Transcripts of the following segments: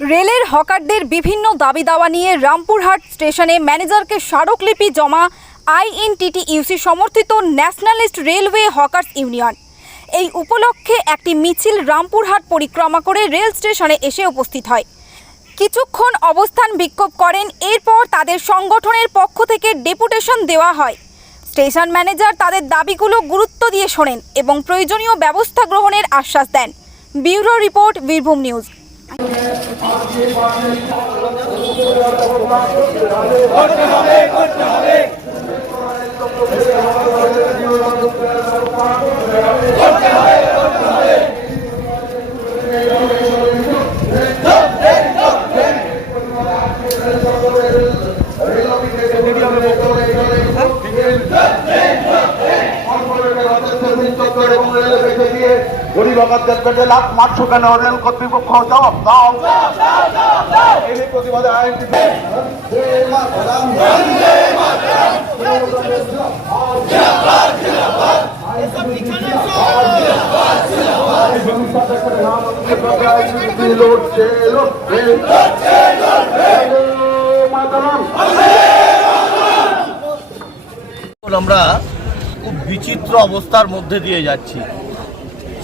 রেলের হকারদের বিভিন্ন দাবি দাওয়া নিয়ে রামপুরহাট স্টেশনে ম্যানেজারকে স্মারকলিপি জমা আইএনটিটি ইউসি সমর্থিত ন্যাশনালিস্ট রেলওয়ে হকার্স ইউনিয়ন। এই উপলক্ষে একটি মিছিল রামপুরহাট পরিক্রমা করে রেল স্টেশনে এসে উপস্থিত হয়। কিছুক্ষণ অবস্থান বিক্ষোভ করেন, এরপর তাদের সংগঠনের পক্ষ থেকে ডেপুটেশন দেওয়া হয়। স্টেশন ম্যানেজার তাদের দাবিগুলো গুরুত্ব দিয়ে শোনেন এবং প্রয়োজনীয় ব্যবস্থা গ্রহণের আশ্বাস দেন। Bureau report Birbhum news. করতে হবে গরিব পেটে লাখ কেন রেল কর্তৃপক্ষ, জবাব দাও। আমরা খুব বিচিত্র অবস্থার মধ্যে দিয়ে যাচ্ছি।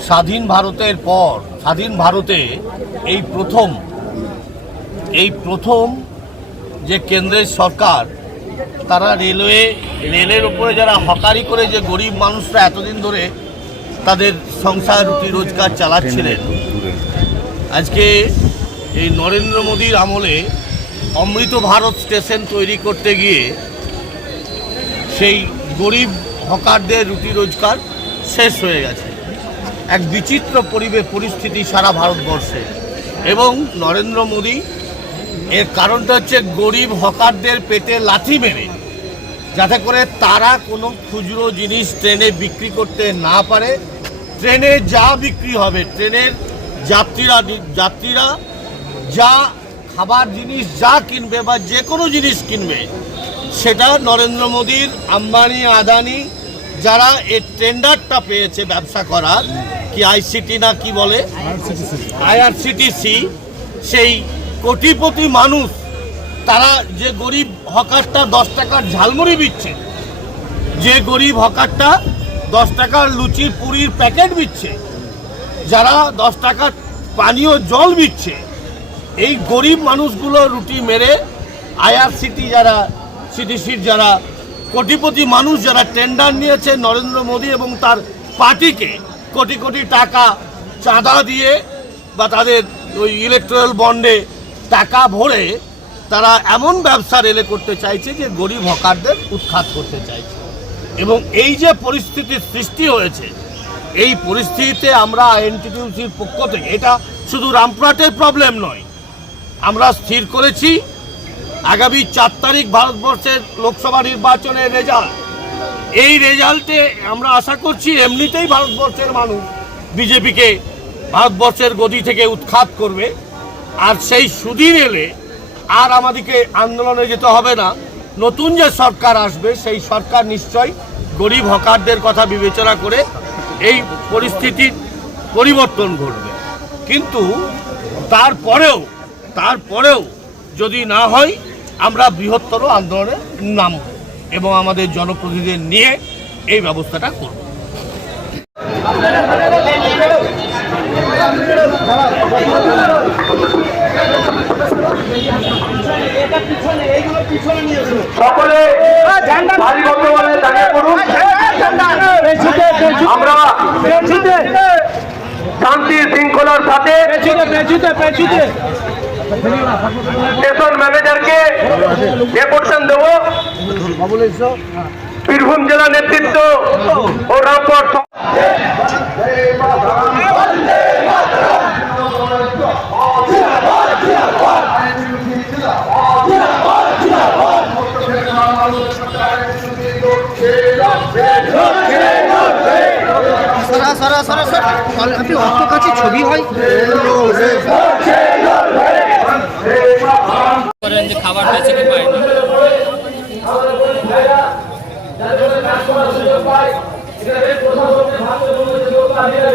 স্বাধীন ভারতের পর, স্বাধীন ভারতে এই প্রথম এই প্রথম যে কেন্দ্রের সরকার, তারা রেলওয়ে, রেলের উপরে যারা হকারি করে যে গরিব মানুষরা এতদিন ধরে তাদের সংসার রুটি রোজগার চালাচ্ছিলেন। আজকে এই নরেন্দ্র মোদীর আমলে অমৃত ভারত স্টেশন তৈরি করতে গিয়ে সেই গরিব হকারদের রুটি রোজগার শেষ হয়ে গেছে। এক বিচিত্র পরিবেশ পরিস্থিতি সারা ভারতবর্ষে। এবং নরেন্দ্র মোদী, এর কারণটা হচ্ছে গরিব হকারদের পেটে লাথি মেরে, যাতে করে তারা কোনো খুচরো জিনিস ট্রেনে বিক্রি করতে না পারে। ট্রেনে যা বিক্রি হবে, ট্রেনের যাত্রীরা যাত্রীরা যা খাবার জিনিস যা কিনবে বা যে কোনো জিনিস কিনবে, সেটা নরেন্দ্র মোদীর আম্বানি, আদানি, যারা এই টেন্ডারটা পেয়েছে ব্যবসা করার কি আইসিটি না কি বলে? আইআরসিটিসি সেই কোটিপতি মানুষ, তারা যে গরিব হকারটা দশ টাকার ঝালমুড়ি বিচ্ছে, যে গরিব হকারটা দশ টাকার লুচি, পুরির প্যাকেট বিচ্ছে, যারা দশ টাকার পানীয় জল বিচ্ছে, এই গরিব মানুষগুলো রুটি মেরে আইআরসিটি যারা সিটিসির যারা কোটিপতি মানুষ যারা টেন্ডার নিয়েছে নরেন্দ্র মোদী এবং তার পার্টিকে কোটি কোটি টাকা চাঁদা দিয়ে বা তাদের ওই ইলেকট্রাল বন্ডে টাকা ভরে তারা এমন ব্যবসা রেলে করতে চাইছে যে গরিব হকারদের উৎখাত করতে চাইছে। এবং এই যে পরিস্থিতির সৃষ্টি হয়েছে, এই পরিস্থিতিতে আমরা এনটিটিউসির পক্ষ থেকে, এটা শুধু রামপুরহাটের প্রবলেম নয়, আমরা স্থির করেছি, আগামী চার তারিখ ভারতবর্ষের লোকসভা নির্বাচনের রেজাল্ট এই রেজাল্টে আমরা আশা করছি এমনিতেই ভারতবর্ষের মানুষ বিজেপিকে ভারতবর্ষের গদি থেকে উৎখাত করবে। আর সেই সুদিন এলে আর আমাদেরকে আন্দোলনে যেতে হবে না। নতুন যে সরকার আসবে, সেই সরকার নিশ্চয়ই গরিব হকারদের কথা বিবেচনা করে এই পরিস্থিতির পরিবর্তন ঘটবে। কিন্তু তারপরেও তারপরেও যদি না হয়, আমরা বৃহত্তর আন্দোলনে নামব। এবং আমাদের জনপ্রতিনিধিদের নিয়ে এই ব্যবস্থাটা করব। সকলে আমরা শান্তি শৃঙ্খলার সাথে স্টেশন ম্যানেজারকে ডেপুটেশন দেব? বীরভূম জেলা নেতৃত্ব ও রামপুর সারা সারা সারা সারা। আপনি অত কাছে ছবি হয়? খাবার পেয়েছে কি পায়নি এবং তারা তাদের অন্তত কর্তৃপক্ষ বলতে আমাদের আন্দোলন